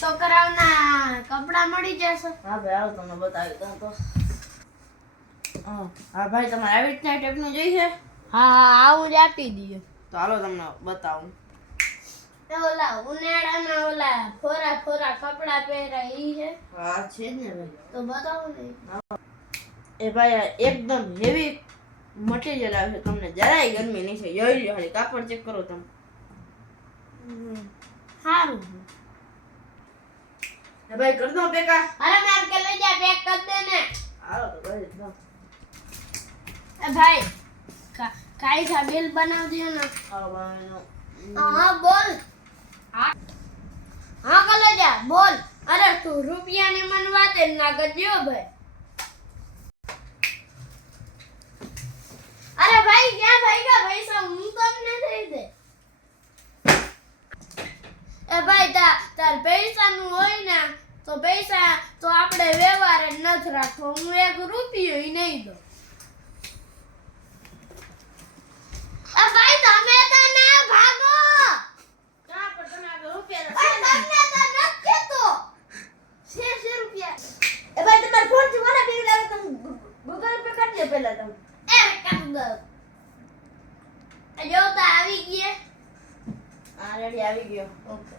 છોકરાઓના કપડા મળી જશે. હા ભાઈ આવો તમને બતાવી દઉં તો. હા ભાઈ તમારે આવી રીતના ટાઈપનું જોઈએ? હા આવું જ આપી દઈએ. તો હાલો તમને બતાવું. ઓલા ઉનાળામાં ઓલા ફોરા ફોરા કપડા પહેરાય ઈ છે? હા છે જ ને ભાઈ. તો બતાવો ને. એ ભાઈ આ એકદમ હેવી મટીરિયલ આવે છે, તમને જરાય ગરમી નહીં છે. જોઈ લો ખાલી કાપડ ચેક કરો તમે. સારું. એ ભાઈ કર દો પેક. અરે માર કે લઈ જા, પેક કર દે ને. હાલો તો ભાઈ દો. એ ભાઈ કાઈ કા બિલ બનાવજો ને. હાલો ભાઈ. હા બોલ. હા કલે જા બોલ. અરે તું રૂપિયાની મન વાત જ ના કરજો ભાઈ. અરે ભાઈ ક્યાં ભાઈ પૈસા હું તમને દઈ દે. એ ભાઈ તાર પૈસાનું હોય ને તો પૈસા તો આપણે વ્યવહાર જ નથી રાખવો. હું 1 રૂપિયો નહીં દઉં. એ ભાઈ તમે તો ના ભાગો. ક્યાં પર તમે આગળ રૂપિયા પણ તમને તો નથી કેતો. 6 રૂપિયા. એ ભાઈ તમારા ફોન થી મને બિલ આવે તમે ગૂગલ પે કરી દે પહેલા તમે. એ કર દો. જો તો આવી ગયે. હા રેડી આવી ગયો. ઓકે.